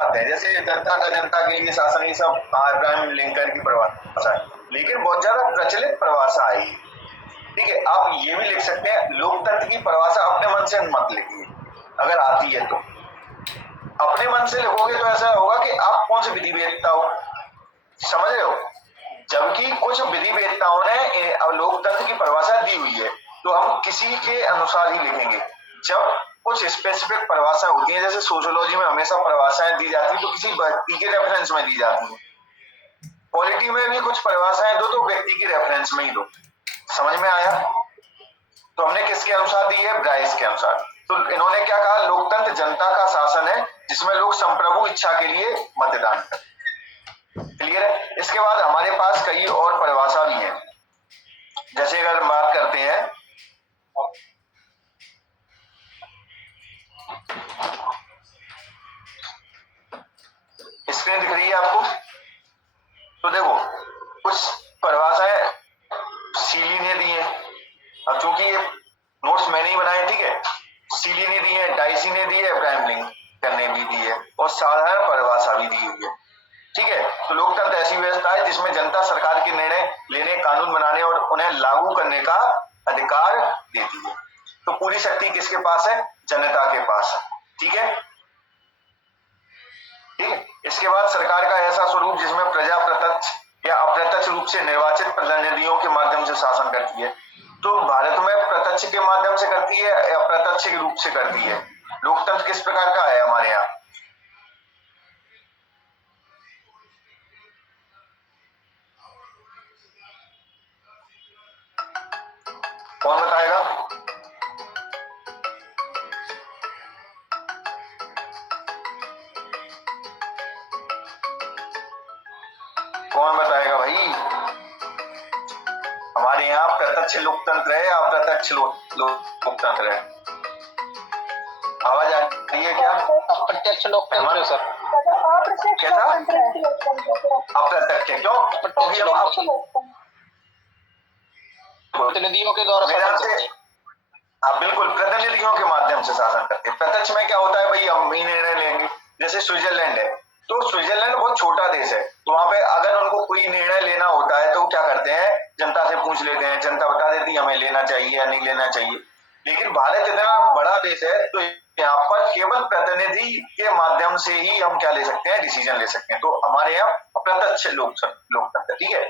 आते हैं, जैसे जनता के लिए शासन, ये सब अब्राहम लिंकन की परिभाषा है, लेकिन बहुत ज्यादा प्रचलित परिभाषा आई। ठीक है, आप ये भी लिख सकते हैं, लोकतंत्र की परिभाषा अपने मन से मत लिखिए, अगर आती है तो। अपने मन से लिखोगे तो ऐसा होगा कि आप कौन सी विधि वेदता हो, समझ रहे हो? जबकि कुछ विधि वेदताओं ने लोकतंत्र की परिभाषा दी हुई है, तो हम किसी के अनुसार ही लिखेंगे। जब कुछ स्पेसिफिक परिभाषा होती है, जैसे सोशियोलॉजी में हमेशा परिभाषाएं दी जाती है तो किसी व्यक्ति के रेफरेंस में दी जाती है। पॉलिटी में भी कुछ परिभाषाएं दो तो व्यक्ति के रेफरेंस में ही दो। समझ में आया? तो हमने किसके अनुसार दी है? ब्राइस के अनुसार। तो इन्होंने क्या कहा? लोकतंत्र जनता का शासन है जिसमें लोग संप्रभु इच्छा के लिए मतदान करते। क्लियर है? इसके बाद हमारे पास कई और परिभाषा भी है, जैसे अगर बात करते हैं, स्क्रीन दिख रही है आपको? तो देखो, कुछ परिभाषाएं सीली ने दी है, अब चूंकि ये नोट्स मैंने ही बनाए, ठीक है, सीली ने दी है, डाइसी ने दी है, अब्राहम लिंकन ने भी दी है, और साधारण परिभाषा भी दी हुई है। ठीक है, तो लोकतंत्र ऐसी व्यवस्था है जिसमें जनता सरकार के निर्णय लेने, कानून बनाने और उन्हें लागू करने का अधिकार देती है। तो पूरी शक्ति किसके पास है? जनता के पास। ठीक है, ठीक है। इसके बाद सरकार का ऐसा स्वरूप जिसमें प्रजा प्रत्यक्ष या अप्रत्यक्ष रूप से निर्वाचित प्रतिनिधियों के माध्यम से शासन करती है। तो भारत में प्रत्यक्ष के माध्यम से करती है या अप्रत्यक्ष के रूप से करती है? लोकतंत्र किस प्रकार का है हमारे यहाँ? कौन बताएगा? कौन बताएगा भाई? हमारे यहाँ प्रत्यक्ष लोकतंत्र है या अप्रत्यक्ष लोकतंत्र है? आवाज आ रही है क्या? अप्रत्यक्ष लोकतंत्र सर। कैसा? अप्रत्यक्ष क्यों? प्रतिनिधियों के द्वारा मेरा से हाँ बिल्कुल, प्रतिनिधियों के माध्यम से शासन करते हैं। प्रत्यक्ष में क्या होता है भाई, हम ही निर्णय लेंगे। जैसे स्विट्जरलैंड है, तो स्विट्जरलैंड बहुत छोटा देश है, तो वहां पे अगर उनको कोई निर्णय लेना होता है तो वो क्या करते हैं? जनता से पूछ लेते हैं, जनता बता देती है हमें लेना चाहिए या नहीं लेना चाहिए। लेकिन भारत इतना बड़ा देश है, तो यहाँ पर केवल प्रतिनिधि के माध्यम से ही हम क्या ले सकते हैं? डिसीजन ले सकते हैं। तो हमारे यहाँ अप्रत्यक्ष लोकतंत्र, ठीक है,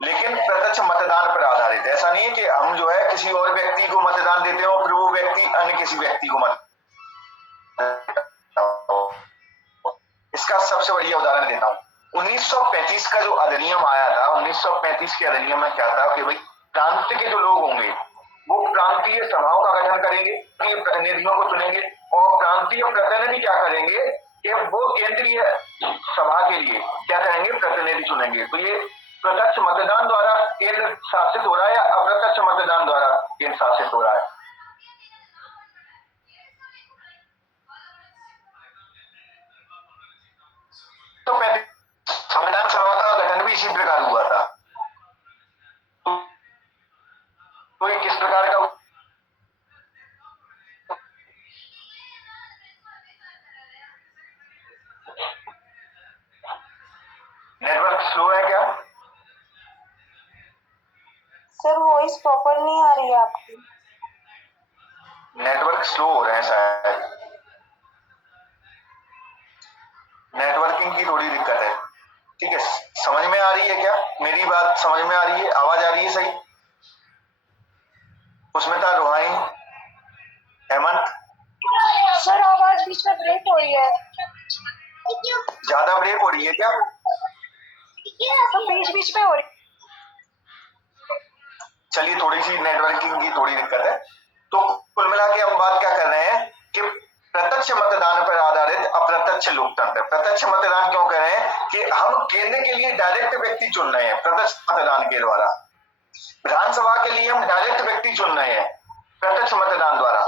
लेकिन प्रत्यक्ष मतदान पर आधारित है। ऐसा नहीं है कि हम जो है किसी और व्यक्ति को मतदान देते हो, फिर वो व्यक्ति अन्य किसी व्यक्ति को मत। इसका सबसे बढ़िया उदाहरण देता हूँ। 1935 का जो अधिनियम आया था, 1935 के अधिनियम में क्या था कि भाई प्रांत के जो लोग होंगे वो प्रांतीय सभाओं का गठन करेंगे, प्रतिनिधियों को चुनेंगे, और प्रांतीय प्रतिनिधि क्या करेंगे कि वो केंद्रीय सभा के लिए क्या करेंगे? प्रतिनिधि चुनेंगे। तो ये प्रत्यक्ष मतदान द्वारा केंद्र शासित हो रहा है या अप्रत्यक्ष मतदान द्वारा केंद्र शासित हो रहा है? तो संविधान सभा का गठन भी इसी प्रकार हुआ था। तो ये किस प्रकार का? नेटवर्क स्लो है क्या? सर वॉइस प्रॉपर नहीं आ रही है आपकी। नेटवर्क स्लो हो रहे हैं शायद, नेटवर्किंग की थोड़ी दिक्कत है। ठीक है, समझ में आ रही है क्या मेरी बात? समझ में आ रही है? आवाज आ रही है सही? पुष्मिता, रोहाई, हेमंत? सर आवाज बीच में ब्रेक हो रही है। ज्यादा ब्रेक हो रही है क्या? तो बीच बीच में हो रही। चलिए, थोड़ी सी नेटवर्किंग की थोड़ी दिक्कत है। तो कुल मिला के हम बात क्या कर रहे हैं कि प्रत्यक्ष मतदान पर आधारित अप्रत्यक्ष लोकतंत्र। प्रत्यक्ष मतदान क्यों कह रहे हैं? कि हम केंद्र के लिए डायरेक्ट व्यक्ति चुन रहे हैं प्रत्यक्ष मतदान के द्वारा। विधानसभा के लिए हम डायरेक्ट व्यक्ति चुन रहे हैं प्रत्यक्ष मतदान द्वारा।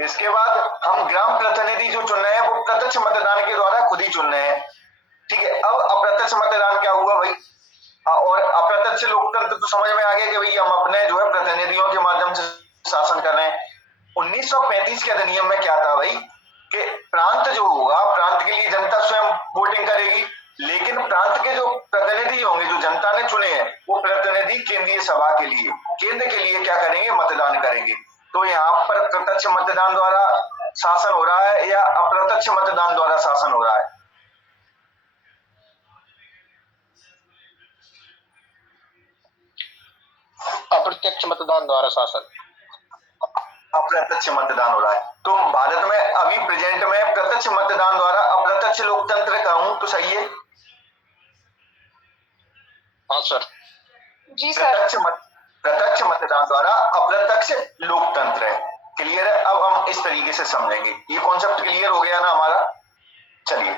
इसके बाद हम ग्राम प्रतिनिधि जो चुन रहे हैं वो प्रत्यक्ष मतदान के द्वारा खुद ही चुन रहे हैं। ठीक है, अब अप्रत्यक्ष मतदान क्या हुआ भाई? और अप्रत्यक्ष लोकतंत्र तो समझ में आ गया कि भाई हम अपने जो है प्रतिनिधियों के माध्यम से शासन कर रहे हैं। 1935 के अधिनियम में क्या था भाई कि प्रांत जो होगा, प्रांत के लिए जनता स्वयं वोटिंग करेगी, लेकिन प्रांत के जो प्रतिनिधि होंगे, जो जनता ने चुने हैं, वो प्रतिनिधि केंद्रीय सभा के लिए, केंद्र के लिए क्या करेंगे, मतदान करेंगे। तो यहाँ पर प्रत्यक्ष मतदान द्वारा शासन हो रहा है या अप्रत्यक्ष मतदान द्वारा शासन हो रहा है? अप्रत्यक्ष मतदान द्वारा शासन। अप्रत्यक्ष मतदान हो रहा है। तो भारत में अभी प्रेजेंट में प्रत्यक्ष मतदान द्वारा अप्रत्यक्ष लोकतंत्र कहूं तो सही है? हाँ सर। जी सर। प्रत्यक्ष मतदान द्वारा अप्रत्यक्ष लोकतंत्र है। क्लियर है? अब हम इस तरीके से समझेंगे। ये कॉन्सेप्ट क्लियर हो गया ना हमारा? चलिए,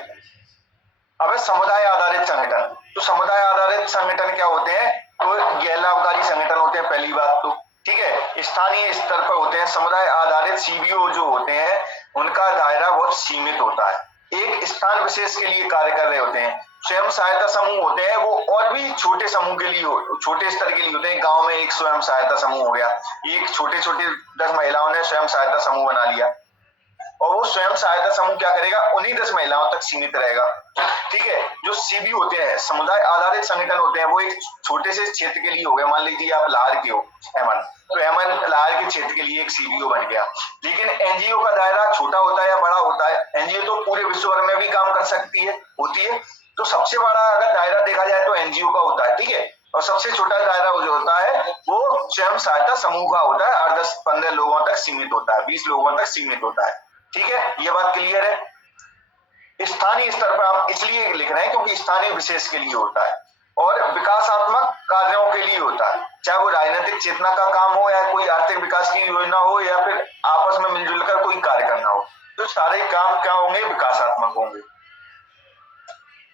अब है समुदाय आधारित संगठन। तो समुदाय आधारित संगठन क्या होते हैं? तो गैर लाभकारी संगठन होते हैं, पहली बात तो, ठीक है। स्थानीय स्तर पर होते हैं। समुदाय आधारित सीबीओ जो होते हैं, उनका दायरा बहुत सीमित होता है, एक स्थान विशेष के लिए कार्य कर रहे होते हैं। स्वयं सहायता समूह होते हैं, वो और भी छोटे समूह के लिए, छोटे स्तर के लिए होते हैं। गांव में एक स्वयं सहायता समूह हो गया, एक छोटे छोटे 10 महिलाओं ने स्वयं सहायता समूह बना लिया, और वो स्वयं सहायता समूह क्या करेगा, उन्हीं 10 महिलाओं तक सीमित रहेगा, ठीक है। जो सीबी होते हैं, समुदाय आधारित संगठन होते हैं, वो एक छोटे से क्षेत्र के लिए हो गया। मान लीजिए आप लाहौर के हो, अहमद, तो अहमद लाहौर के क्षेत्र के लिए एक सीबीओ बन गया। लेकिन एनजीओ का दायरा छोटा होता है या बड़ा होता है? एनजीओ तो पूरे विश्व भर में भी काम कर सकती है, होती है। तो सबसे बड़ा अगर दायरा देखा जाए तो एनजीओ का होता है, ठीक है। और सबसे छोटा दायरा जो होता है वो स्वयं सहायता समूह का होता है, 8, 10, 15 लोगों तक सीमित होता है, 20 लोगों तक सीमित होता है, ठीक है। ये बात क्लियर है। स्थानीय स्तर पर हम इसलिए लिख रहे हैं क्योंकि स्थानीय विशेष के लिए होता है और विकासात्मक कार्यों के लिए होता है, चाहे वो राजनीतिक चेतना का काम हो या कोई आर्थिक विकास की योजना हो या फिर आपस में मिलजुल कर कोई कार्य करना हो। तो सारे काम क्या होंगे, विकासात्मक होंगे।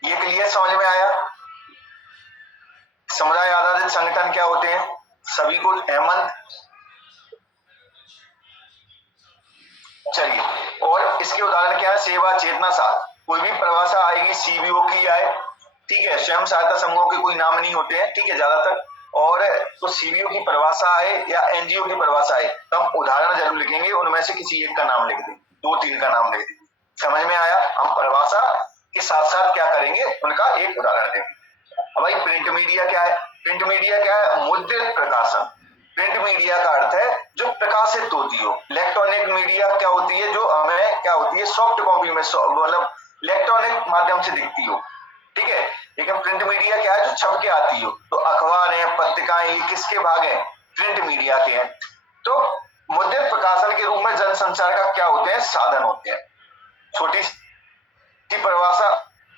ये क्लियर समझ में आया? समुदाय आधारित संगठन क्या होते हैं, सभी को अहमद? चलिए, और इसके उदाहरण क्या है, सेवा चेतना साथ, कोई भी परिभाषा आएगी सीबीओ की आए, ठीक है। स्वयं सहायता समूहों के कोई नाम नहीं होते हैं, ठीक है, ज्यादातर। और तो सीबीओ की परिभाषा आए या एनजीओ की परिभाषा आए तो हम उदाहरण जरूर लिखेंगे, उनमें से किसी एक का नाम लिख देंगे, 2-3 का नाम लिख देंगे। समझ में आया? हम परिभाषा के साथ साथ क्या करेंगे, उनका एक उदाहरण देंगे। अब भाई प्रिंट मीडिया क्या है? प्रिंट मीडिया क्या है? मुद्रित प्रकाशन। प्रिंट मीडिया का अर्थ है जो प्रकाशित होती हो। इलेक्ट्रॉनिक मीडिया क्या होती है, जो हमें क्या होती है, सॉफ्ट कॉपी में, मतलब इलेक्ट्रॉनिक माध्यम से दिखती हो, ठीक है। लेकिन प्रिंट मीडिया क्या है, जो छप के आती हो। तो अखबार है, पत्रिकाएं, ये किसके भाग हैं, प्रिंट मीडिया के हैं। तो मुद्रित प्रकाशन के रूप में जनसंचार का क्या होते हैं, साधन होते हैं। छोटी सी परिभाषा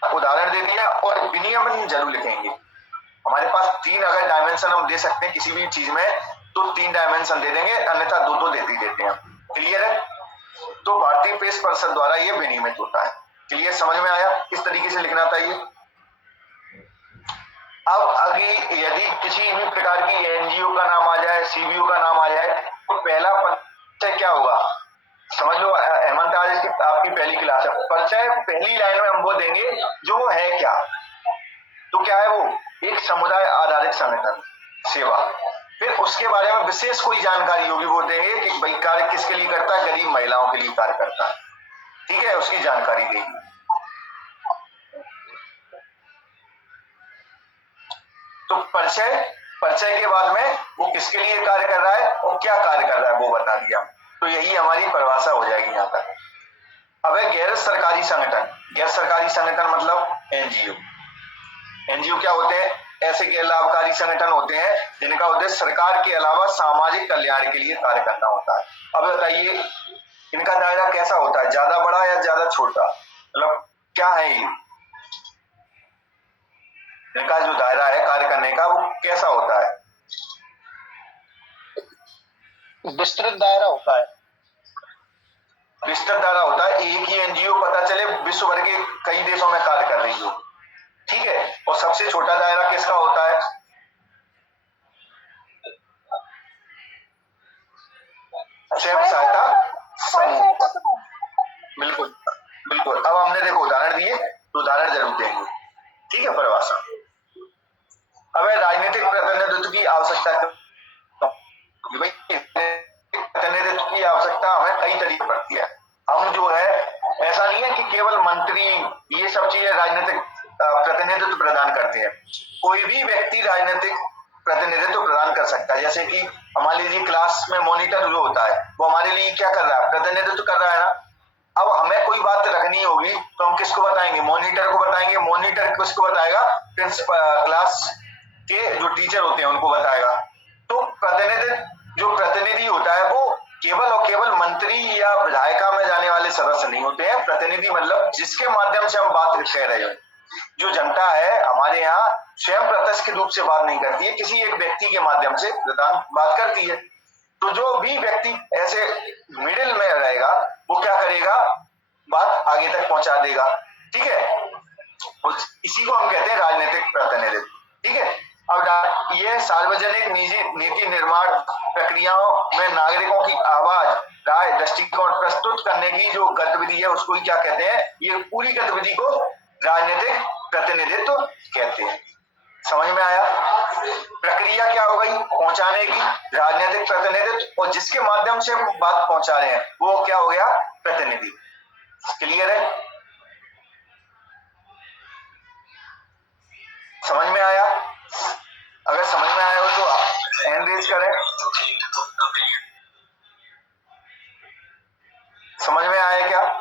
उदाहरण दे दिया और विनियमन जरूर लिखेंगे। हमारे पास 3 अगर डायमेंशन हम दे सकते हैं किसी भी चीज में तो 3 डायमेंशन दे देंगे, अन्यथा 2 देते ही देते हैं। क्लियर है? तो भारतीय प्रेस परिषद द्वारा ये विनियमित होता है। क्लियर, समझ में आया? किस तरीके से लिखना था ये? अब अगर यदि किसी भी प्रकार की एनजीओ का नाम आ जाए, सीबीओ का नाम आ जाए, तो पहला परिचय क्या होगा, समझ लो हेमंत, आज की आपकी पहली क्लास है। परिचय पहली लाइन में हम वो देंगे जो वो है क्या। तो क्या है वो, एक समुदाय आधारित संगठन, सेवा। फिर उसके बारे में विशेष कोई जानकारी होगी वो देंगे कि भाई कार्य किसके लिए करता है, गरीब महिलाओं के लिए कार्य करता है, ठीक है, उसकी जानकारी देगी। तो परिचय के बाद में वो किसके लिए कार्य कर रहा है और क्या कार्य कर रहा है वो बता दिया। तो यही हमारी परिभाषा हो जाएगी यहाँ तक। अब है गैर सरकारी संगठन। गैर सरकारी संगठन मतलब एनजीओ। एनजीओ क्या होते हैं, ऐसे गैर लाभकारी संगठन होते हैं जिनका उद्देश्य सरकार के अलावा सामाजिक कल्याण के लिए कार्य करना होता है। अब बताइए इनका दायरा कैसा होता है, ज्यादा बड़ा या ज्यादा छोटा, मतलब क्या है ये, इनका जो दायरा है कार्य करने का वो कैसा होता है? विस्तृत दायरा होता है। विस्तृत दायरा होता है। एक ही एनजीओ पता चले विश्व भर के कई देशों में कार्य कर रही हो, ठीक है। और सबसे छोटा दायरा किसका होता है? स्वयं सहायता समूह। बिल्कुल बिल्कुल। अब हमने देखो उदाहरण दिए तो उदाहरण जरूर देंगे, ठीक है। परिभाषा अब है राजनीतिक प्रतिनिधित्व की आवश्यकता। प्रतिनिधित्व की आवश्यकता हमें कई तरीके पड़ती है। हम जो है सब चीजें राजनीतिक प्रतिनिधित्व प्रदान करते हैं। कोई भी व्यक्ति राजनीतिक प्रतिनिधित्व प्रदान कर सकता है। जैसे कि मान लीजिए क्लास में मॉनिटर जो होता है वो हमारे लिए क्या कर रहा है, प्रतिनिधित्व कर रहा है ना। अब हमें कोई बात रखनी होगी तो हम किसको बताएंगे, मॉनिटर को बताएंगे। मॉनिटर किसको बताएगा, प्रिंसिपल क्लास के जो टीचर होते हैं उनको बताएगा। तो प्रतिनिधि होता है वो केवल और केवल मंत्री या विधायिका में जाने वाले सदस्य नहीं होते हैं। प्रतिनिधि मतलब जिसके माध्यम से हम बात कह रहे हैं। जो जनता है हमारे यहाँ स्वयं प्रत्यक्ष रूप से बात नहीं करती है, किसी एक व्यक्ति के माध्यम से बात करती है। तो जो भी व्यक्ति ऐसे मिडिल में रहेगा वो क्या करेगा, बात आगे तक पहुंचा देगा। ठीक है, इसी को हम कहते हैं राजनीतिक प्रतिनिधित्व। ठीक है, अब ये सार्वजनिक नीति निर्माण प्रक्रियाओं में नागरिकों की आवाज, राय, दृष्टिकोण प्रस्तुत करने की जो गतिविधि है उसको क्या कहते हैं, ये पूरी गतिविधि को राजनीतिक प्रतिनिधित्व कहते हैं। समझ में आया? प्रक्रिया क्या हो गई, पहुंचाने की, राजनीतिक प्रतिनिधित्व, और जिसके माध्यम से हम बात पहुंचा रहे हैं वो क्या हो गया, प्रतिनिधि। क्लियर है? समझ में आया? अगर समझ में आया हो तो हैंड रेज करें। समझ में आया क्या?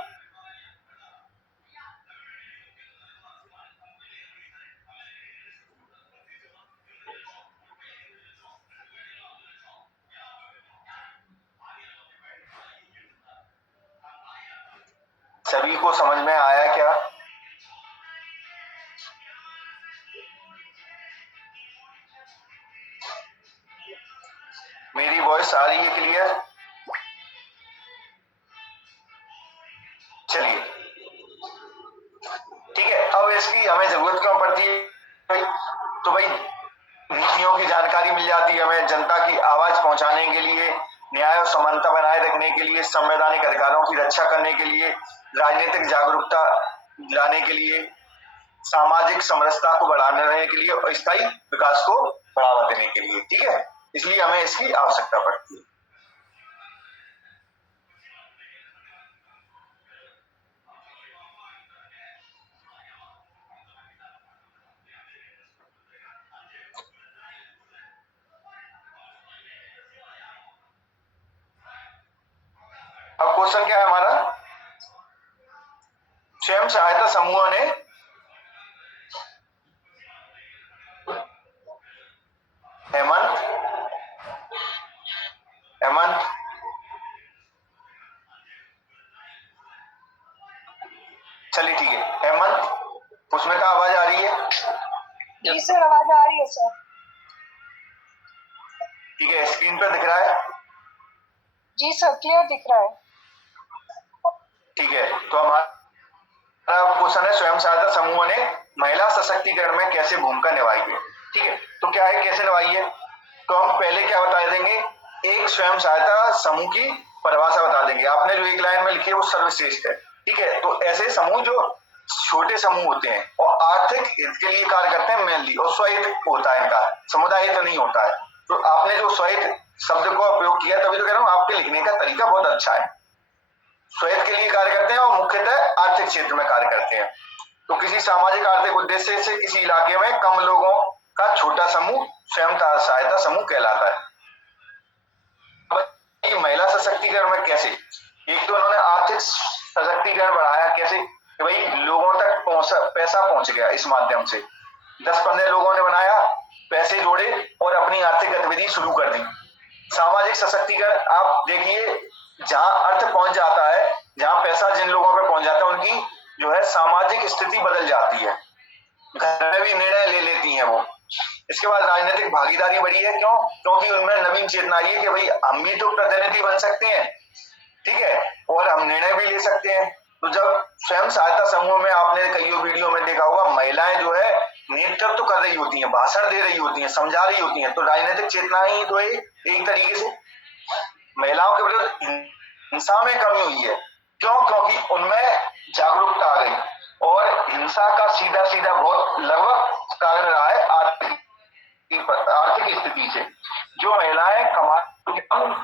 सभी को समझ में आया क्या? मेरी वॉइस आ रही है क्लियर? चलिए ठीक है, अब इसकी हमें जरूरत क्यों पड़ती है भाई? तो भाई नीतियों की जानकारी मिल जाती है हमें, जनता की आवाज पहुंचाने के लिए, न्याय और समानता बनाए रखने के लिए, संवैधानिक अधिकारों की रक्षा करने के लिए, राजनीतिक जागरूकता लाने के लिए, सामाजिक समरसता को बढ़ाने के लिए और स्थायी विकास को बढ़ावा देने के लिए। ठीक है, इसलिए हमें इसकी आवश्यकता पड़ती है। अब क्वेश्चन क्या है हमारा, स्वयं सहायता समूहों ने हेमंत चलिए ठीक है, हेमंत उसमें का आवाज आ रही है? जी सर, आवाज आ रही है सर। ठीक है, स्क्रीन पर दिख रहा है? जी सर, क्लियर दिख रहा है। ठीक है, तो हमारा क्वेश्चन है स्वयं सहायता समूहों ने महिला सशक्तिकरण में कैसे भूमिका निभाई है। ठीक है, तो क्या है, कैसे निभाई है, तो हम पहले क्या बता देंगे, एक स्वयं सहायता समूह की परिभाषा बता देंगे। आपने जो एक लाइन में लिखी है वो सर्वश्रेष्ठ है। ठीक है, तो ऐसे समूह जो छोटे समूह होते हैं और आर्थिक हित के लिए कार्य करते हैं मेनली, और स्वहित होता है इनका, समुदाय हित नहीं होता है। तो आपने जो स्वहित शब्द को उपयोग किया तभी तो कह रहा हूँ आपके लिखने का तरीका बहुत अच्छा है। स्वहित के लिए कार्य करते हैं और मुख्यतः आर्थिक क्षेत्र में कार्य करते हैं। तो किसी सामाजिक आर्थिक उद्देश्य से किसी इलाके में कम लोगों का छोटा समूह स्वयं सहायता समूह कहलाता है। महिला सशक्तिकरण में कैसे, एक तो उन्होंने आर्थिक सशक्तिकरण बढ़ाया, कैसे कि भाई लोगों तक पैसा पहुंच गया, इस माध्यम से 10-15 लोगों ने बनाया, पैसे जोड़े और अपनी आर्थिक गतिविधि शुरू कर दी। सामाजिक सशक्तिकरण आप देखिए, जहां अर्थ पहुंच जाता है, जहां पैसा जिन लोगों पे पहुंच जाता है उनकी जो है सामाजिक स्थिति बदल जाती है, घर में भी निर्णय ले लेती हैं वो। इसके बाद राजनीतिक भागीदारी बढ़ी है, क्यों, क्योंकि उनमें नवीन चेतना आई है कि भाई हम भी तो प्रतिनिधि बन सकते हैं। ठीक है, और हम निर्णय भी ले सकते हैं। तो जब स्वयं सहायता समूह में आपने कई वीडियो में देखा होगा, महिलाएं जो है नेतृत्व तो कर रही होती हैं, भाषण दे रही होती हैं, समझा रही होती हैं, तो राजनीतिक चेतना ही तो एक तरीके से महिलाओं के विरुद्ध हिंसा में कमी हुई है। क्यों, क्योंकि उनमें जागरूकता आ गई और हिंसा का सीधा सीधा बहुत लगभग कारण रहा है आर्थिक स्थिति से। जो महिलाएं कम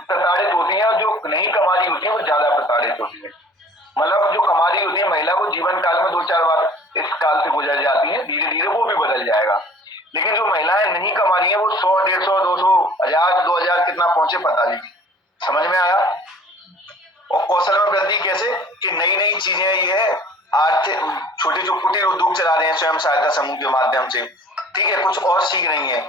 प्रताड़ित होती हैं और जो नहीं कमा रही होती है वो ज्यादा प्रताड़ित होती है। मतलब जो कमा रही होती है महिला को जीवन काल में 2-4 बार नहीं कमा रही है वो 100, 150, 200, 1000, 2000 कितना पहुंचे पता नहीं। समझ में आया? और कौशल में वृद्धि कैसे कि नई नई चीजें ये है, आर्थिक छोटे जो कुटीर उद्योग चला रहे हैं स्वयं सहायता समूह के माध्यम से, ठीक है, कुछ और सीख रही है,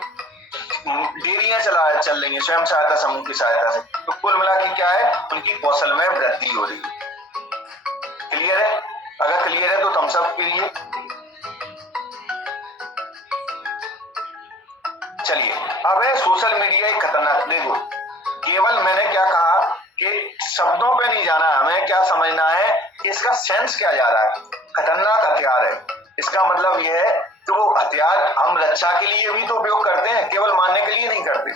डेयरियां चल रही है स्वयं सहायता समूह की सहायता से। तो कुल मिला के क्या है, उनकी कौशल में वृद्धि हो रही है। क्लियर है? अगर क्लियर है तो थम्स अप के लिए। चलिए, अब है सोशल मीडिया एक खतरनाक। देखो, केवल मैंने क्या कहा कि शब्दों पे नहीं जाना, हमें क्या समझना है कि इसका सेंस क्या जा रहा है। खतरनाक हथियार है, इसका मतलब यह है कि वो हथियार हम रक्षा के लिए भी तो उपयोग करते हैं, केवल मारने के लिए नहीं करते।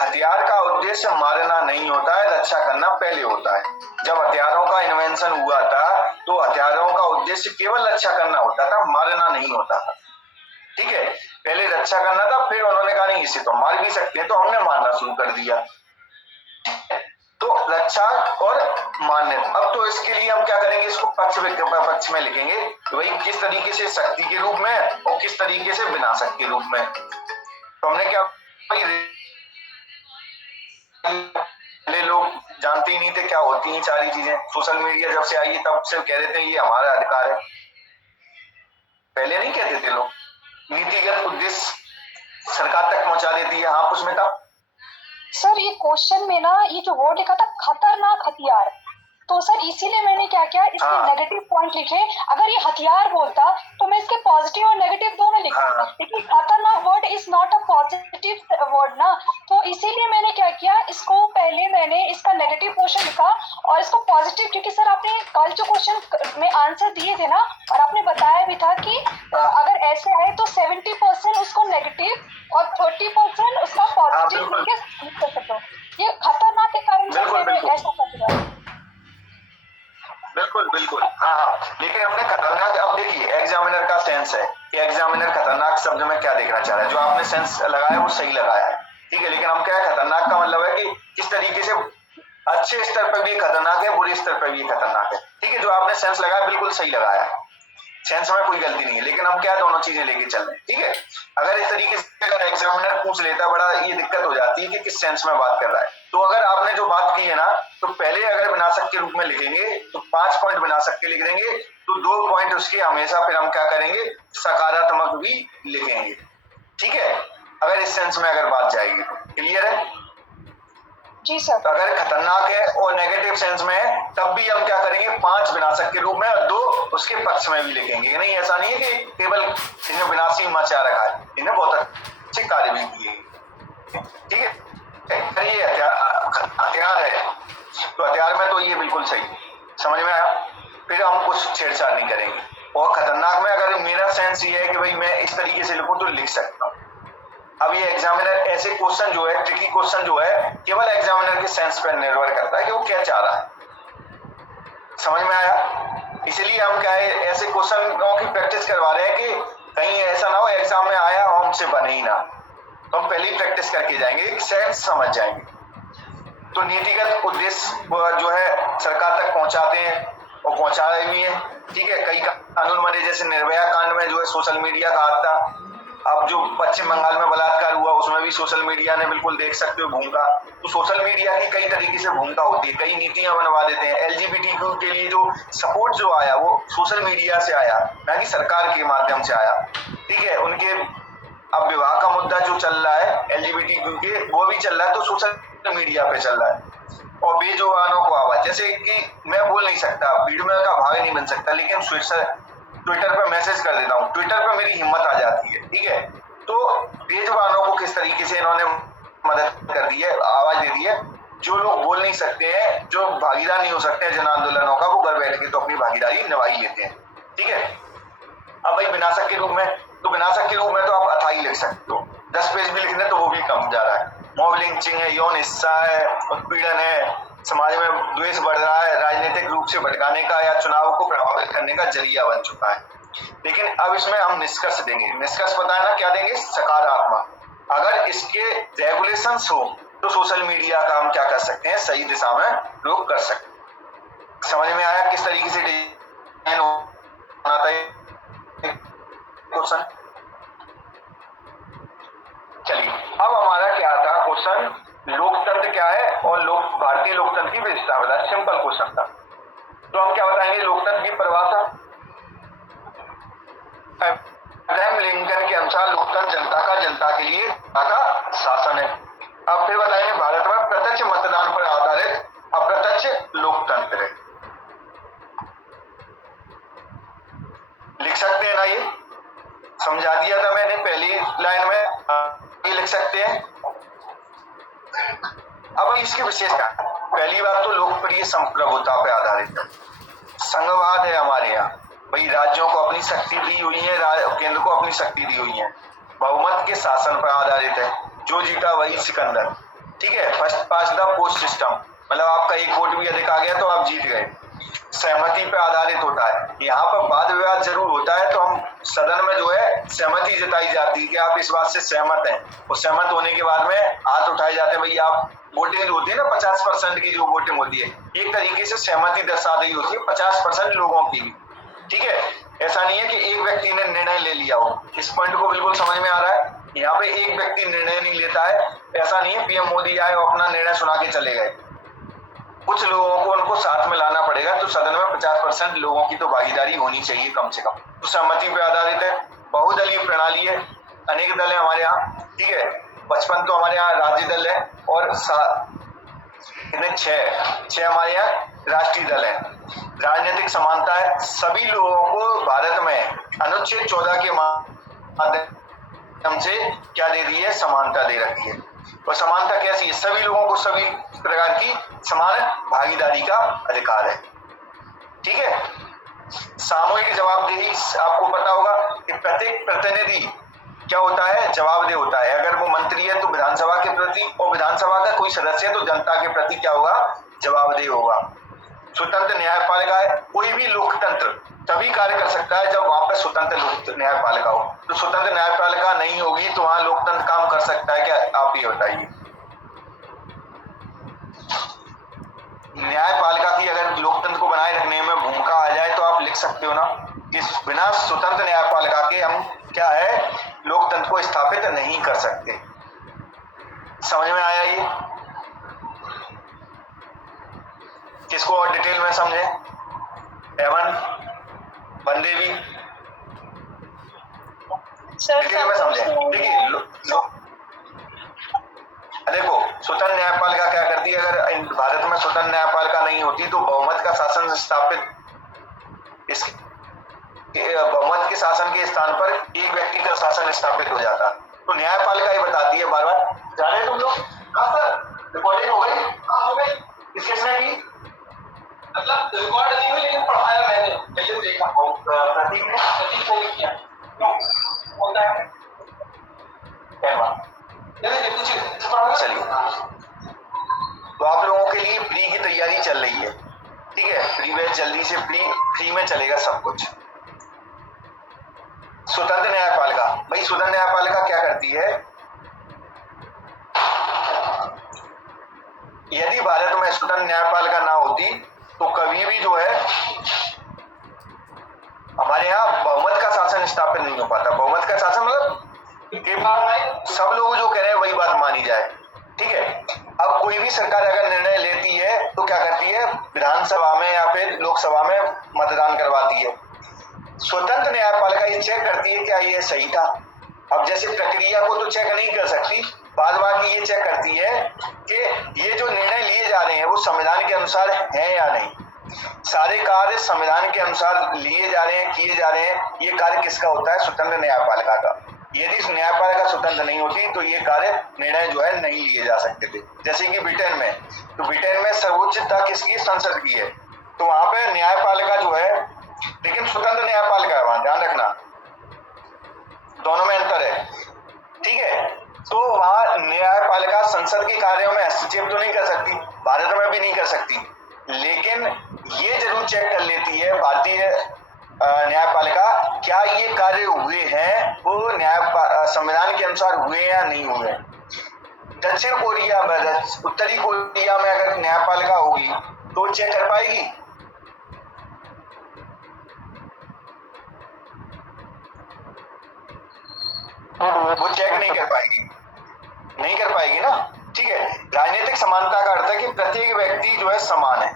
हथियार का उद्देश्य मारना नहीं होता है, रक्षा करना पहले होता है। जब हथियारों का इन्वेंशन हुआ था तो हथियारों का उद्देश्य केवल रक्षा करना होता था, मारना नहीं होता था। ठीक है, पहले रक्षा करना था, फिर उन्होंने कहा नहीं इसे तो मार भी सकते हैं, तो हमने मारना शुरू कर दिया। तो रक्षा और मान्य। अब तो इसके लिए हम क्या करेंगे, इसको पक्ष में लिखेंगे तो भाई किस तरीके से शक्ति के रूप में और किस तरीके से विनाशक के रूप में। तो हमने क्या, पहले लोग जानते ही नहीं थे क्या होती हैं सारी चीजें। सोशल मीडिया जब से आई है तब से कह देते हैं ये हमारा अधिकार है, पहले नहीं कहते थे लोग। नीतिगत उद्देश्य सरकार तक पहुंचा देती है। हाँ उसमें था सर, ये क्वेश्चन में ना ये जो वर्ड लिखा था खतरनाक हथियार, तो सर इसीलिए मैंने क्या किया, इसके हाँ। नेगेटिव पॉइंट लिखे। अगर ये हथियार बोलता तो मैं इसके पॉजिटिव और नेगेटिव दोनों लिखती, हाँ। लेकिन खतरनाक word is not a positive word ना, तो इसीलिए मैंने क्या किया, इसको पहले मैंने इसका नेगेटिव पोर्शन लिखा और इसको पॉजिटिव, क्योंकि सर आपने कल जो क्वेश्चन में आंसर दिए थे ना, और आपने बताया भी था कि अगर ऐसे आए तो 70% उसको नेगेटिव और 30% उसका पॉजिटिव बिल्कुल। लिख सकते हो। ये खतरनाक के कारण से बिल्कुल, मैंने बिल्कुल। ऐसा कर दिया। बिल्कुल बिल्कुल, हाँ। लेकिन हमने खतरनाक, अब देखिए एग्जामिनर का सेंस है कि एग्जामिनर खतरनाक शब्द में क्या देखना चाह रहा है। जो आपने सेंस लगाया वो सही लगाया है, ठीक है। लेकिन हम क्या है, खतरनाक का मतलब है कि किस तरीके से अच्छे स्तर पर भी खतरनाक है, बुरे स्तर पर भी खतरनाक है, ठीक है। जो आपने सेंस लगाया बिल्कुल सही लगाया है, सेंस में कोई गलती नहीं है। लेकिन हम क्या दोनों चीजें लेके चल रहे हैं, ठीक है। अगर इस तरीके से अगर एग्जामिनर पूछ लेता, बड़ा ये दिक्कत हो जाती है कि किस सेंस में बात कर रहा है। तो अगर आपने जो बात की है ना, तो पहले अगर विनाशक के रूप में लिखेंगे तो 5 पॉइंट विनाशक के लिख देंगे, तो 2 पॉइंट उसके हमेशा फिर हम क्या करेंगे, सकारात्मक भी लिखेंगे, ठीक है। अगर इस सेंस में अगर बात जाएगी तो क्लियर है। जी सर। तो अगर खतरनाक है और नेगेटिव सेंस में है तब भी हम क्या करेंगे, 5 विनाशक के रूप में और 2 उसके पक्ष में भी लिखेंगे। नहीं, ऐसा नहीं है कि केवल इन्हें विनाशी मचा रखा है, इन्हें बहुत अच्छे कार्य भी किए, ठीक है। ये हथियार है, तो हथियार में तो ये बिल्कुल सही, समझ में आया। फिर हम कुछ छेड़छाड़ नहीं करेंगे। और खतरनाक में अगर मेरा सेंस ये है कि भाई मैं इस तरीके से लिखूं तो लिख सकता हूँ। अब ये एग्जामिनर ऐसे क्वेश्चन जो है, ट्रिकी क्वेश्चन जो है, केवल एग्जामिनर के सेंस पर निर्भर करता है कि वो क्या चाह रहा है। समझ में आया। इसलिए हम क्या है, ऐसे क्वेश्चन की प्रैक्टिस करवा रहे हैं कि कहीं ऐसा ना हो एग्जाम में आया और हमसे बने ही ना। तो हम पहले ही प्रैक्टिस करके जाएंगे, सेंस समझ जाएंगे। तो नीतिगत उद्देश्य जो है सरकार तक पहुंचाते हैं और पहुंचा रहे भी हैं, ठीक है। कई कानून बने, जैसे निर्भया कांड में जो है सोशल मीडिया का हाथ था। अब जो पश्चिम बंगाल में बलात्कार हुआ उसमें भी सोशल मीडिया ने, बिल्कुल देख सकते हो, भूमिका। तो सोशल मीडिया की कई तरीके से भूमिका होती है, कई नीतियां बनवा देते हैं। LGBT के लिए जो सपोर्ट जो आया वो सोशल मीडिया से आया, ना कि सरकार के माध्यम से आया, ठीक है। उनके अब विवाह का मुद्दा जो चल रहा है LGBT के, वो भी चल रहा है तो सोशल मीडिया पे चल रहा है। और बेजुबानों को आवाज, जैसे कि मैं बोल नहीं सकता, भीड़ में का भाग नहीं बन सकता, लेकिन ट्विटर पे मैसेज कर देता हूँ, ट्विटर पे मेरी हिम्मत आ जाती है, ठीक है। तो बेजुबानों को किस तरीके से इन्होंने मदद कर दी है, आवाज दे दी है। जो लोग बोल नहीं सकते हैं, जो भागीदार नहीं हो सकते जन आंदोलनों का, वो घर बैठ के तो अपनी भागीदारी निभा ही लेते हैं, ठीक है। अब भाई विनाशक के रूप में, तो विनाशक के रूप में तो आप अथाई लिख सकते हो, 10 पेज भी लिखने तो वो भी कम जा रहा है। मॉब लिंचिंग है, यौन हिंसा है, उत्पीड़न है, समाज में द्वेष बढ़ रहा है, राजनीतिक रूप से भटकाने का या चुनाव को प्रभावित करने का जरिया बन चुका है। लेकिन अब इसमें हम निष्कर्ष देंगे, निष्कर्ष पता है ना क्या देंगे, सकारात्मक। अगर इसके रेगुलेशंस हो तो सोशल मीडिया का हम क्या कर सकते हैं, सही दिशा में रोक कर सकते हैं। समझ में आया किस तरीके से डिजाइन होना चाहिए क्वेश्चन। लोकतंत्र क्या है और भारतीय लोकतंत्र की विशेषता बताए, सिंपल क्वेश्चन था। तो हम क्या बताएंगे लोकतंत्र की परिभाषा, अब्राहम लिंकन के अनुसार लोकतंत्र जनता का जनता के लिए का शासन है। अब फिर बताएंगे भारत में प्रत्यक्ष मतदान पर आधारित अप्रत्यक्ष लोकतंत्र है। लिख सकते हैं ना, ये समझा दिया था मैंने पहली लाइन में, ये लिख सकते हैं। अब इसकी विशेषता, पहली बात तो लोकप्रिय संप्रभुता पर आधारित है, संघवाद है हमारे यहाँ, भाई राज्यों को अपनी शक्ति दी हुई है, केंद्र को अपनी शक्ति दी हुई है, बहुमत के शासन पर आधारित है, जो जीता वही सिकंदर, ठीक है। First pass the post system, मतलब आपका एक वोट भी अधिक आ गया तो आप जीत गए। सहमति पे आधारित होता है, यहाँ पर वाद विवाद जरूर होता है, तो हम सदन में जो है सहमति जताई जाती है कि आप इस बात से सहमत हैं, और सहमत होने के बाद में हाथ उठाए जाते हैं, भैया आप वोटिंग होती है ना 50% की जो वोटिंग होती है, एक तरीके से सहमति दर्शा रही होती है 50% लोगों की भी, ठीक है। ऐसा नहीं है कि एक व्यक्ति ने निर्णय ले लिया हो, इस पॉइंट को बिल्कुल समझ में आ रहा है। यहाँ पे एक व्यक्ति निर्णय नहीं लेता है, ऐसा नहीं है पीएम मोदी आए और अपना निर्णय सुना के चले गए, कुछ लोगों को उनको साथ में लाना पड़ेगा, तो सदन में 50% लोगों की तो भागीदारी होनी चाहिए कम से कम। तो सहमति पे आधारित है, बहुदलीय प्रणाली है, अनेक दल है हमारे यहाँ, ठीक है। 55 तो हमारे यहाँ राज्य दल है, और छह हमारे यहाँ राष्ट्रीय दल है। राजनीतिक समानता है, सभी लोगों को भारत में अनुच्छेद 14 के माध्यम से क्या दे दी है, समानता दे रखी है। और समानता कैसी है, सभी लोगों को सभी प्रकार की समान भागीदारी का अधिकार है, ठीक है। सामूहिक जवाबदेही, आपको पता होगा कि प्रत्येक प्रतिनिधि क्या होता है, जवाबदेह होता है। अगर वो मंत्री है तो विधानसभा के प्रति, और विधानसभा का कोई सदस्य है तो जनता के प्रति क्या होगा, जवाबदेह होगा। स्वतंत्र न्यायपालिका है, कोई भी लोकतंत्र तभी कार्य कर सकता है जब वहां पर स्वतंत्र न्यायपालिका हो। तो स्वतंत्र न्यायपालिका नहीं होगी तो वहां लोकतंत्र काम कर सकता है क्या, आप ये बताइए। न्यायपालिका की अगर लोकतंत्र को बनाए रखने में भूमिका आ जाए तो आप लिख सकते हो ना कि बिना स्वतंत्र न्यायपालिका के हम क्या है, लोकतंत्र को स्थापित नहीं कर सकते। समझ में आया ये? किसको और डिटेल में समझे? एवन बंदेवी डिटेल में समझे। देखिए देखो स्वतंत्र न्यायपालिका क्या करती है, अगर भारत में स्वतंत्र न्यायपालिका नहीं होती तो बहुमत का शासन स्थापित, बहुमत के शासन के स्थान पर एक व्यक्ति का शासन स्थापित हो जाता। तो न्यायपालिका ये बताती है बार बार, जाने तुम लोग सर रिकॉर्डिंग हो गई, हो गई, किसने की, मतलब रिकॉर्ड नहीं हुई लेकिन पढ़ाया मैंने, पहले देखा प्रतीक ने किया, होता है चलिए। तो आप लोगों के लिए प्री की तैयारी चल रही है, ठीक है। प्री बैच जल्दी से फ्री में चलेगा सब कुछ। स्वतंत्र न्यायपालिका, भाई स्वतंत्र न्यायपालिका क्या करती है, यदि भारत में स्वतंत्र न्यायपालिका ना होती तो कभी भी जो है हमारे यहाँ बहुमत का शासन स्थापित नहीं हो पाता। बहुमत का शासन मतलब सब लोग जो कह रहे हैं वही बात मानी जाए, ठीक है। अब कोई भी सरकार अगर निर्णय लेती है तो क्या करती है, विधानसभा में या फिर लोकसभा में मतदान करवाती है। स्वतंत्र न्यायपालिका ये चेक करती है क्या ये सही था। अब जैसे प्रक्रिया को तो चेक नहीं कर सकती, बाद बाकी ये चेक करती है कि ये जो निर्णय लिए जा रहे हैं वो संविधान के अनुसार है या नहीं। सारे कार्य संविधान के अनुसार लिए जा रहे हैं, किए जा रहे हैं, ये कार्य किसका होता है, स्वतंत्र न्यायपालिका का। यदि न्यायपालिका स्वतंत्र नहीं होती तो ये कार्य निर्णय जो है नहीं लिए जा सकते थे। जैसे कि ब्रिटेन में, तो ब्रिटेन में सर्वोच्चता किसकी, संसद की है, तो वहां पे न्यायपालिका जो है, लेकिन स्वतंत्र न्यायपालिका है वहां, ध्यान रखना दोनों में अंतर है, ठीक है। तो वहां न्यायपालिका संसद के कार्यों में हस्तक्षेप तो नहीं कर सकती, भारत में भी नहीं कर सकती, लेकिन ये जरूर चेक कर लेती है भारतीय न्यायपालिका क्या ये कार्य हुए हैं वो संविधान के अनुसार हुए या नहीं हुए। दक्षिण कोरिया में, उत्तरी कोरिया में अगर न्यायपालिका होगी तो चेक कर पाएगी, वो चेक नहीं कर पाएगी, नहीं कर पाएगी ना। ठीक है। राजनीतिक समानता का अर्थ है कि प्रत्येक व्यक्ति जो है समान है।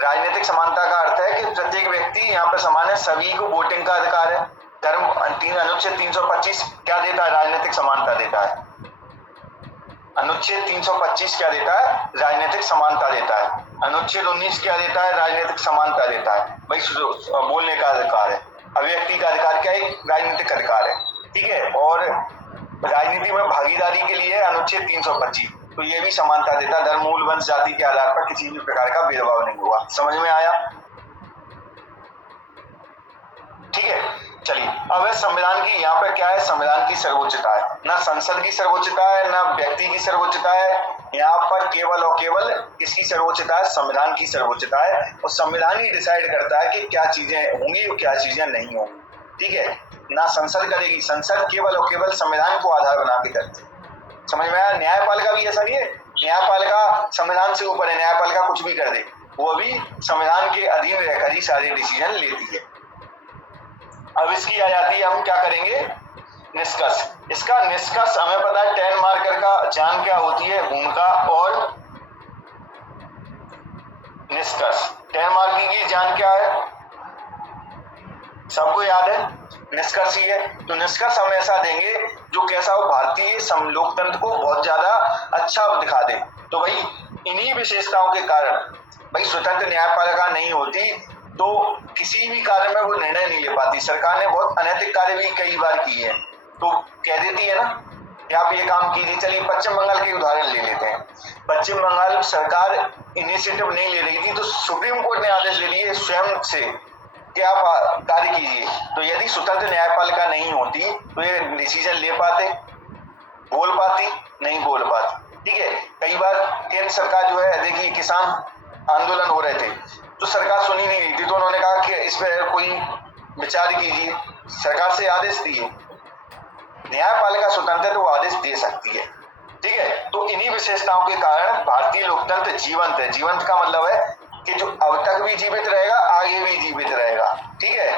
राजनीतिक समानता का अर्थ है कि प्रत्येक व्यक्ति यहाँ पे समान है, सभी को वोटिंग का अधिकार है। धर्म अनुच्छेद 325 क्या देता है? राजनीतिक समानता देता है। अनुच्छेद 325 क्या देता है? राजनीतिक समानता देता है। अनुच्छेद 19 क्या देता है? राजनीतिक समानता देता है। भाई बोलने का अधिकार है। अभिव्यक्ति का अधिकार क्या है? राजनीतिक अधिकार है, ठीक है। और राजनीति में भागीदारी के लिए अनुच्छेद 325, तो ये भी समानता देता है। धर्म, मूल, वंश, जाति के आधार पर किसी भी प्रकार का भेदभाव नहीं हुआ। समझ में आया? ठीक है, चलिए। अब संविधान की यहाँ पे क्या है? संविधान की सर्वोच्चता है, ना संसद की सर्वोच्चता है, ना व्यक्ति की सर्वोच्चता है। यहाँ पर केवल और केवल किसकी सर्वोच्चता है? संविधान की सर्वोच्चता है। और संविधान ही डिसाइड करता है कि क्या चीजें होंगी और क्या चीजें नहीं होंगी, ठीक है। ना संसद करेगी, संसद केवल और केवल संविधान को आधार बना के करती है। समझ में आया? न्यायपालिका भी ऐसा नहीं है, न्यायपालिका संविधान से ऊपर है। न्यायपालिका कुछ भी कर दे, वो भी संविधान के अधीन रहकर ही सारे डिसीजन लेती है। अब इसकी आ जाती है, हम क्या करेंगे? निष्कर्ष। इसका निष्कर्ष हमें पता है 10 मार्कर का जान क्या होती है? भूमिका और निष्कर्ष। 10 मार्किंग की जान क्या है? सबको याद है? निष्कर्ष ही है। तो निष्कर्ष हम ऐसा देंगे जो कैसा हो? भारतीय लोकतंत्र को बहुत ज्यादा अच्छा दिखा दे। तो भाई इन्हीं विशेषताओं के कारण भाई स्वतंत्र न्यायपालिका नहीं होती तो किसी भी कार्य में वो निर्णय नहीं ले पाती। सरकार ने बहुत अनैतिक कार्य भी कई बार किए हैं, तो कह देती है ना कि आप ये काम कीजिए। चलिए पश्चिम बंगाल के उदाहरण ले लेते हैं। पश्चिम बंगाल सरकार इनिशिएटिव नहीं ले रही थी, तो सुप्रीम कोर्ट ने आदेश दे दिए स्वयं से कि आप कार्य कीजिए। तो यदि स्वतंत्र न्यायपालिका नहीं होती तो ये डिसीजन ले पाते? बोल पाती? नहीं बोल पाती, ठीक है। कई बार केंद्र सरकार जो है, देखिए किसान आंदोलन हो रहे थे तो सरकार सुनी नहीं रही थी, तो उन्होंने कहा कि इस पर कोई विचार कीजिए। सरकार से आदेश दिए। न्यायपालिका स्वतंत्र है तो वो आदेश दे सकती है, ठीक है। तो इन्हीं विशेषताओं के कारण भारतीय लोकतंत्र जीवंत है। जीवंत का मतलब है कि जो अब तक भी जीवित रहेगा, आगे भी जीवित रहेगा, ठीक है।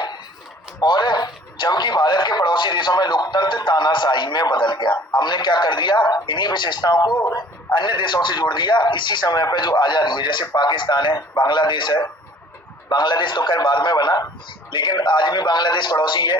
और जबकि भारत के पड़ोसी देशों में लोकतंत्र तानाशाही में बदल गया। हमने क्या कर दिया? इन्हीं विशेषताओं को अन्य देशों से जोड़ दिया। इसी समय पे जो आजाद हुए, जैसे पाकिस्तान है, बांग्लादेश है। बांग्लादेश तो खैर बाद में बना, लेकिन आज भी बांग्लादेश पड़ोसी है।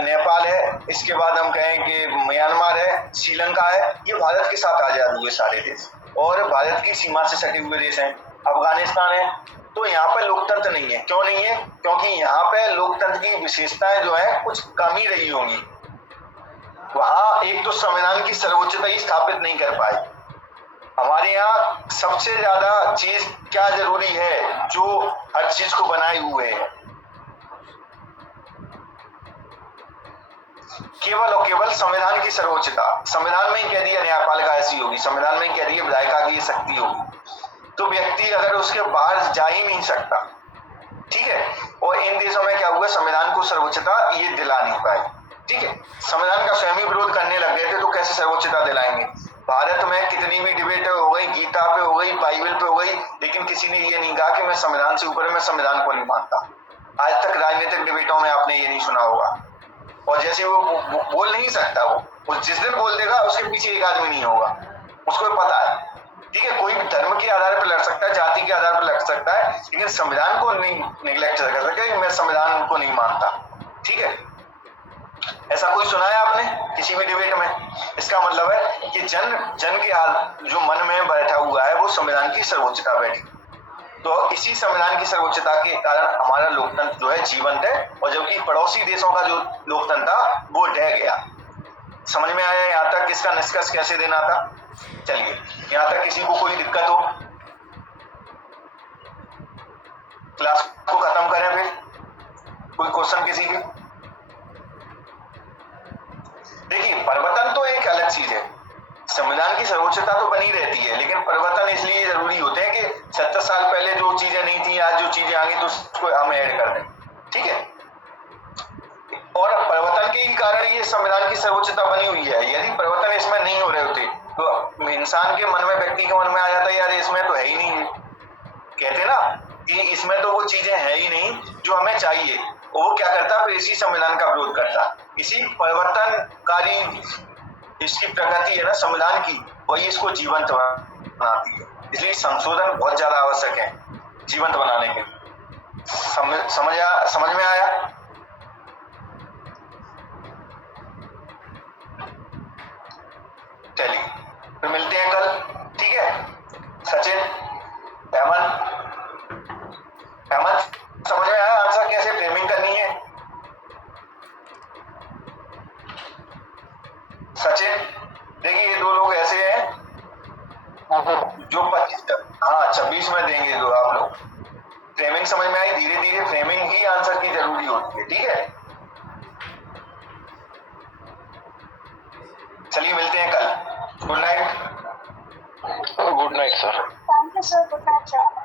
नेपाल है, इसके बाद हम कहें कि म्यांमार है, श्रीलंका है। ये भारत के साथ आजाद हुए सारे देश और भारत की सीमा से सटे हुए देश हैं। अफगानिस्तान है। तो यहाँ पे लोकतंत्र नहीं है। क्यों नहीं है? क्योंकि यहाँ पे लोकतंत्र की विशेषताएं जो है कुछ कम ही रही होंगी। वहां एक तो संविधान की सर्वोच्चता ही स्थापित नहीं कर पाए। हमारे यहाँ सबसे ज्यादा चीज क्या जरूरी है? जो हर चीज को बनाए हुए है, केवल और केवल संविधान की सर्वोच्चता। संविधान में ही कह दिया न्यायपालिका ऐसी होगी, संविधान में ही कह दिया विधायिका की ये शक्ति होगी, तो व्यक्ति अगर उसके बाहर जा ही नहीं सकता, ठीक है। और इन देशों में क्या हुआ? संविधान को सर्वोच्चता ये दिला नहीं पाए, ठीक है। संविधान का स्वयं ही विरोध करने लग गए थे, तो कैसे सर्वोच्चता दिलाएंगे? भारत में कितनी भी डिबेट हो गई, गीता पे हो गई, बाइबल पे हो गई, लेकिन किसी ने ये नहीं कहा कि मैं संविधान से ऊपर, मैं संविधान को नहीं मानता। आज तक राजनीतिक डिबेटों में आपने ये नहीं सुना होगा। और जैसे वो बोल नहीं सकता, वो जिस दिन बोल देगा उसके पीछे एक आदमी नहीं होगा, उसको पता है, ठीक है। कोई भी धर्म के आधार पर लड़ सकता है, जाति के आधार पर लड़ सकता है, लेकिन संविधान को नहीं निगलेक्ट कर सकता कि मैं संविधान को नहीं मानता, ठीक है। ऐसा कोई सुना है आपने किसी भी डिबेट में? इसका मतलब है कि जन के हाल जो मन में बैठा हुआ है वो संविधान की सर्वोच्चता बैठी। तो इसी संविधान की सर्वोच्चता के कारण हमारा लोकतंत्र जो है जीवंत है, और जबकि पड़ोसी देशों का जो लोकतंत्र था वो ढह गया। समझ में आया यहाँ तक? इसका निष्कर्ष कैसे देना था? चलिए, यहाँ तक किसी को कोई दिक्कत हो? क्लास को खत्म करें फिर। कोई क्वेश्चन किसी के? देखिए, परिवर्तन तो एक अलग चीज है। संविधान की सर्वोच्चता तो बनी रहती है, लेकिन परिवर्तन इसलिए जरूरी होते हैं कि 70 साल पहले जो चीजें नहीं थी, आज जो चीजें आ गई तो उसको हम ऐड कर दें, ठीक है। और परिवर्तन के ही कारण ये संविधान की सर्वोच्चता बनी हुई है। यदि परिवर्तन इसमें नहीं हो रहे होते तो इंसान के मन में, व्यक्ति के मन में आ जाता है यार इसमें तो है ही नहीं। कहते ना कि इसमें तो वो चीजें है ही नहीं जो हमें चाहिए। वो क्या करता? फिर इसी संविधान का विरोध करता। इसी परिवर्तनकारी इसकी प्रकृति है ना संविधान की, वही इसको जीवंत बनाती है। इसलिए संशोधन बहुत ज्यादा आवश्यक है जीवंत बनाने के लिए। समझ में आया? चलिए फिर मिलते हैं कल, ठीक है। सचिन, हेमंत समझ में आया आंसर कैसे फ्रेमिंग करनी है? सचिन देखिए, ये दो लोग ऐसे हैं जो 26 में देंगे दो आप लोग। फ्रेमिंग समझ में आई? धीरे धीरे फ्रेमिंग ही आंसर की जरूरी होती है, ठीक है। चलिए मिलते हैं कल। Good night. Good night sir. Thank you sir, good night sir.